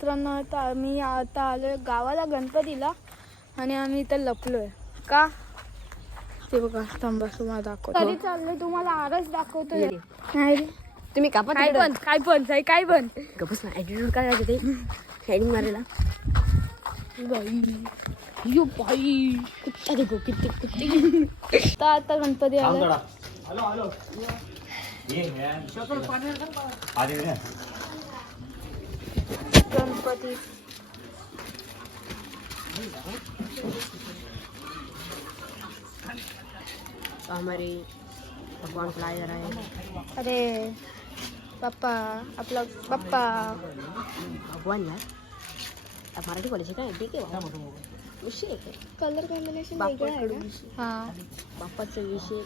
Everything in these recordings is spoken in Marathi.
मित्रांनो आता आम्ही आलोय गावाला गणपतीला आणि आम्ही इथं लपलोय का ते बघा थांबा तुम्हाला दाखवतो. तरी चाललंय तुम्हाला आरस दाखवतो. नाही रे तुम्ही कापा काय पण गपस ना ॲटिट्यूड काय ते शायनिंग मारायला. यो बाई कुत्ता देखो किती कुत्ते. आता गणपती आला. गणपती हमारे भगवान को लाया जा रहा है. अरे पप्पा आपला पप्पा भगवान यार अब मराठी कॉलेज काय ठीक आहे. विषय कलर कॉम्बिनेशन हा बाप्पाचा विषय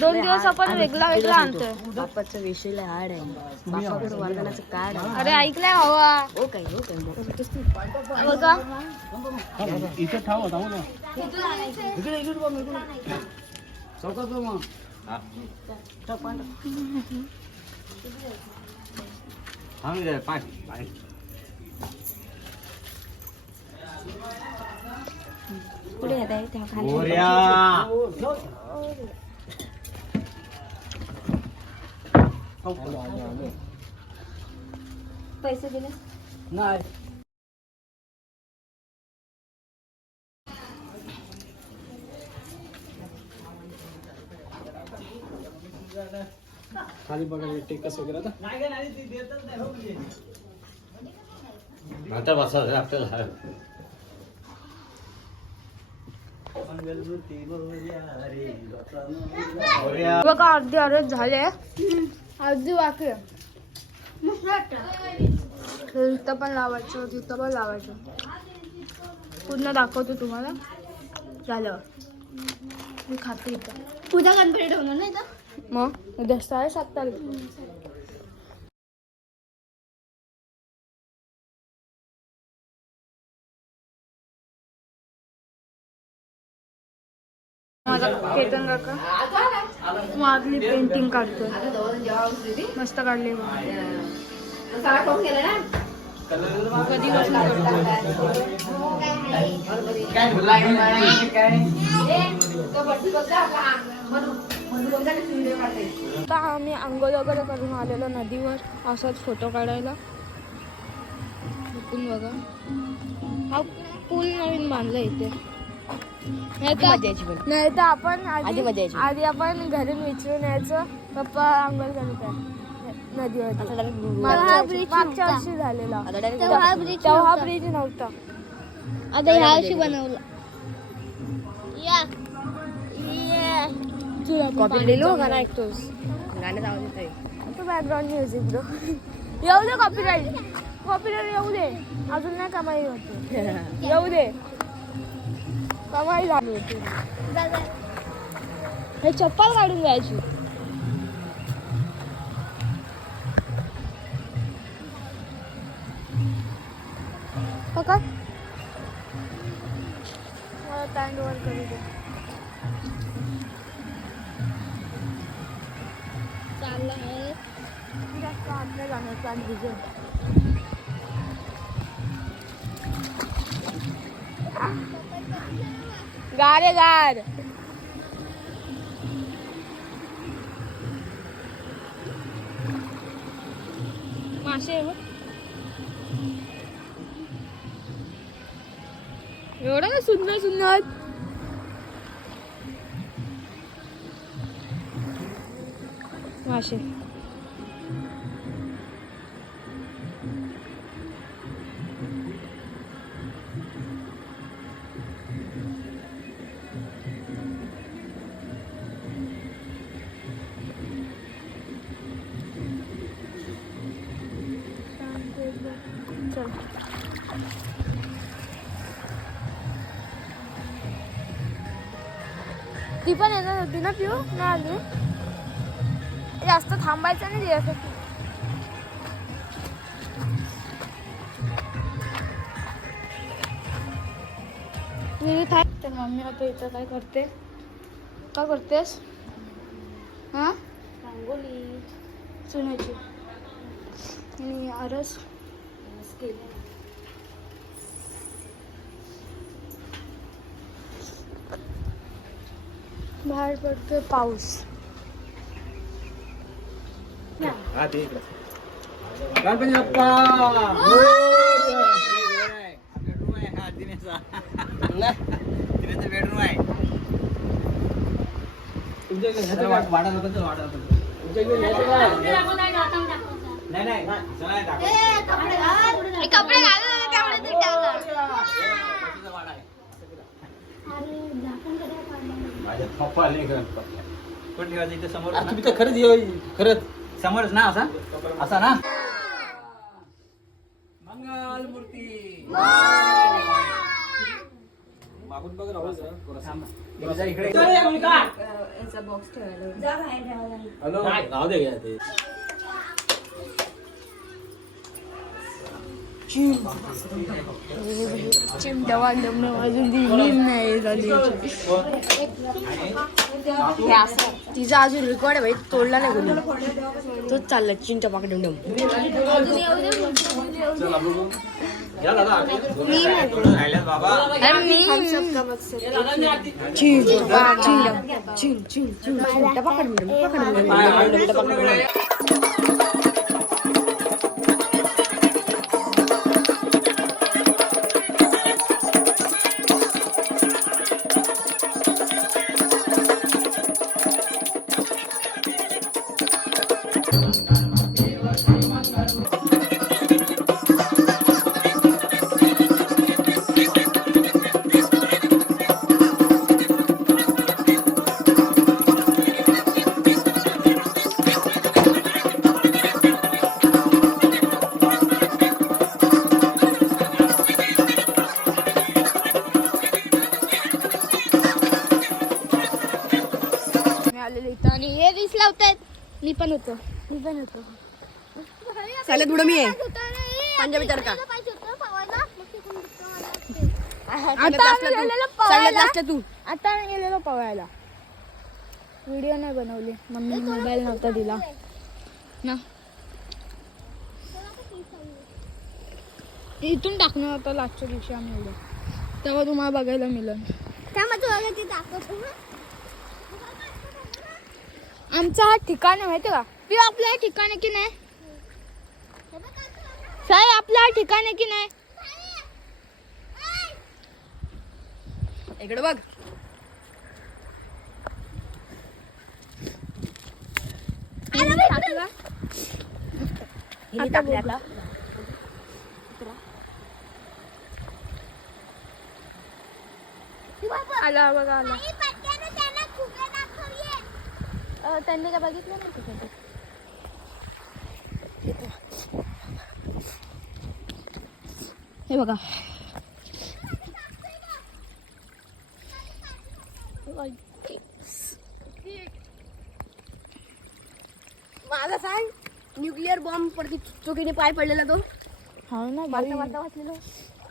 2 दिवस आपण वेगळा आणतोय. बाप्पाचा विषय हार्ड आहे. बाप्पाकडे वर्धनाचं कार्ड आहे. अरे ऐकलंय हवा हो काय बघा इथे ठाव होता ना पुढे येत आहे त्या खाली पैसे दिले नाही खाली बघा टेक कसं वगैरे आता बसा आपल्याला बघा अर्धी आरस झाले अर्धी बाकी इथं पण लावायचं तिथं पण लावायचं. पूर्ण दाखवतो तुम्हाला झालं. मी खाते इथं उद्या गणपती ठेवणार नाही का मग उद्या 7:30 तारीख. माझा केतन काका मागली पेंटिंग काढतोय. मस्त काढली कधी आता आम्ही आंघोळ वगैरे करून आलेलो नदीवर असाच फोटो काढायला. बघा हा पूल नवीन बांधला इथे. नाही तर आपण आधी आपण घरून विचारून यायचं पप्पा आंघोळ करत आहे नदीवर. मागच्या वर्षी झालेला तेव्हा हा ब्रिज नव्हता. आता ह्या वर्षी बनवला. कॉपी लिहिलो गाणं ऐकतोस गाण्यात आवाज येतोय. तू बॅकग्राऊंड म्युझिक दो येऊ दे. कॉपीराईट येऊ दे. अजून नाही कमाई होते. येऊ दे कमाई झाली होती. हे चप्पल काढून द्यायची. पकड मला स्टँड वर करू दे. चाललं आहे जास्त आत नाही जाणार. स्टँड भिजेल. गार गार मासे एवढं सुंदर सुंदर मासे. चल ती पण येणार होती ना पिऊ नाही आली. जास्त थांबायचं नाही यासाठी. तर मम्मी आता इथं काय करते. काय करतेस हा रांगोली चुन्याची आणि आरस केली. बाहेर पडतोय पाऊस. हा ते इकडे. गणपती बाप्पा बेडरूम आहे. कपडे घालून त्यामुळे ते पण ठेवायचं इथे समोर. तुम्ही तर खरंच येऊ खरंच समोरच ना असा असा ना. मंगल मूर्ती मागून बघ राहू जरा इकडे. याचा बॉक्स ठेवायला हॅलो राहू दे घ्या ते. चिमटा अजून नाही झाली. तिचा अजून रेकॉर्ड आहे भाई, तोडला नाही कोणी. तोच चालला चिंटा पाक डमडम. आणि हे रीस लावतायत. मी पण होतो. चालत उडं मी आहे पंजाबी तडका. तू आता गेलेलो पवायला. व्हिडिओ नाही बनवली, मम्मी मोबाईल नव्हता दिला ना. इथून टाकणार होता लास्टच्या दिवशी आम्ही एवढं, तेव्हा तुम्हाला बघायला मिळेल. आमचा हा ठिकाण आहे माहिती का? ती आपलं ठिकाण आहे की नाही? साई आपलं हा ठिकाण आहे की नाही? इकडे बघ. आता बघ. आला बघा आला. त्यांनी काय बघितलं नाही तिथे. हे बघा मला सांग, न्यूक्लिअर बॉम्ब पडकी चुकीने पाय पडलेला तो. हा ना वाचता वाचता वाचलेलो.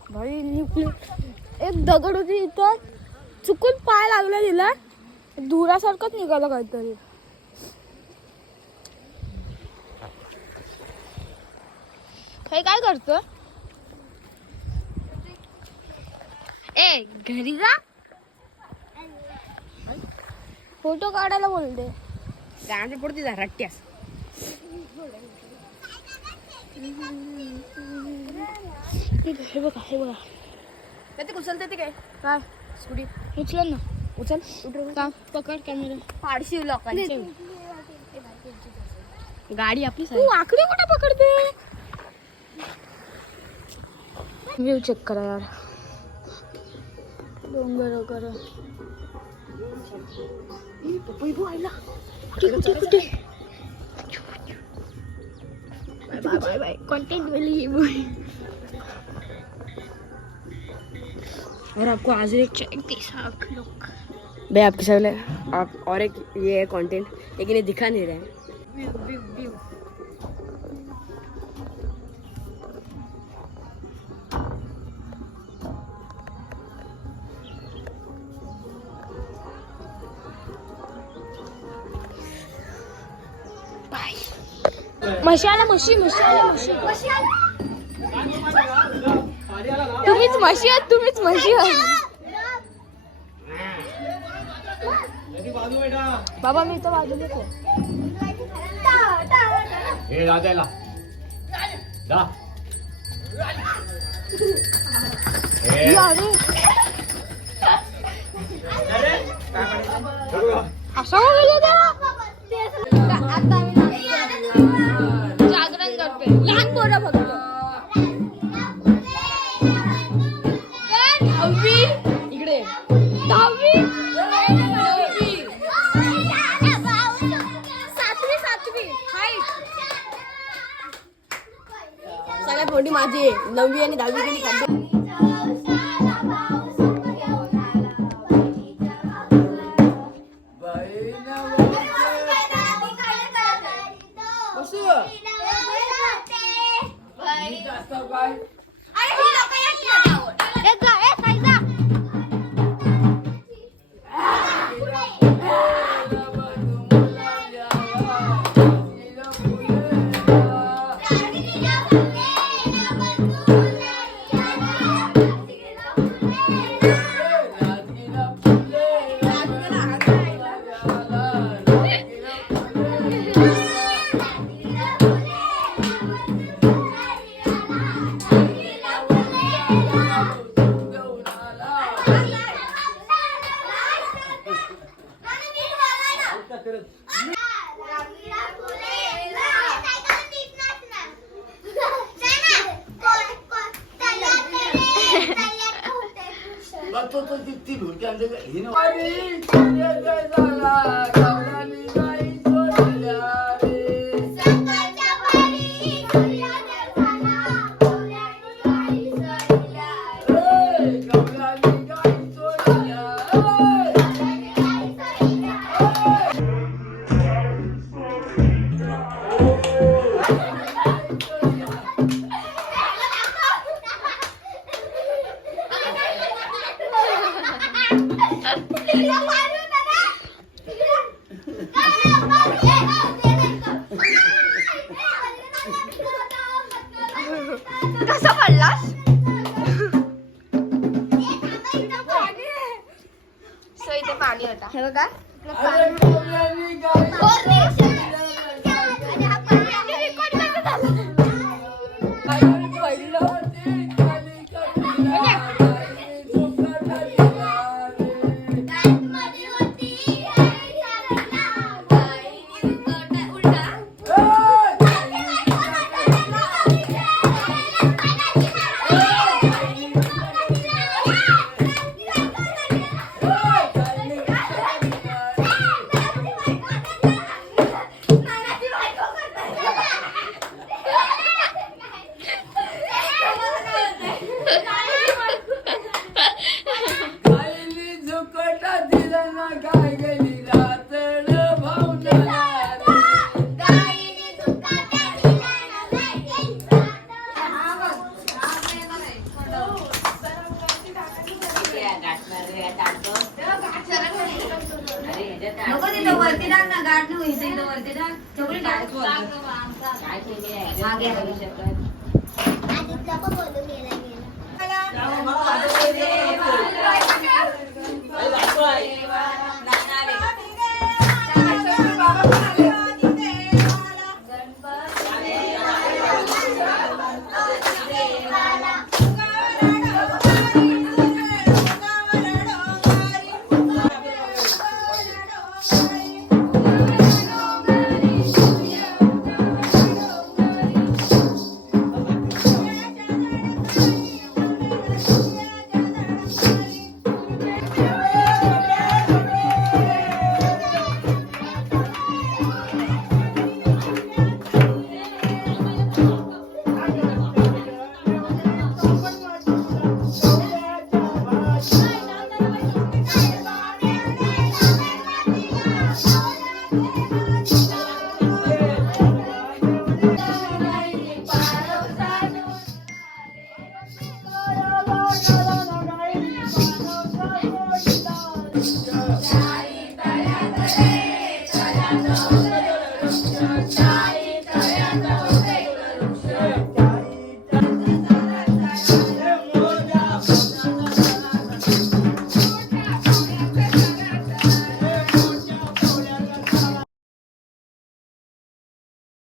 भाई न्यूक्लिअर एक दगड होती इथं, चुकून पाय लागला तिला, धुरासारखंच निघालं काहीतरी. काय करतो? ए घरी जा, फोटो काढायला बोलते. गाण्याच्या पुढे जा रट्ट्यास. हे बघा हे बघा. ते उचलते ते काय काय स्कुटी उचल ना. उचल. का पकड कॅमेरा. पाडशी लोकांची गाडी आपली. तू आकडे कुठे पकडते? व्ह्यू चेक करा यार, डोंगर वगैरे. कुठे कुठे बाय बाय बाय कंटेंट वाली बॉय. और आपको आज एक लोग भाई आपके साथ आप और एक ये है कंटेंट, लेकिन ये दिखा नहीं रहा है. व्यू म्हशी आला. म्हशी म्हशी आला. म्हशी तुम्हीच म्हशी आहात. तुम्हीच म्हशी आहात. बाबा मी तर बाजूलाच आहे. हे राजायला जा. हे. असं बोलले तेव्हा? आता आम्ही जागरण करतोय. लहान पोरं फक्त. दहावी इकडे 10वी 7वी हाय. सगळ्यात मोठी माझी आहे 9वी आणि 10वी गेली खाली. कसा पडलास? सो इथे पाणी होता हे बघा. वरती टाक ना गाठ न इथं वरती टाक तेवढी डायरेक्ट काय केली मागे हवी शकत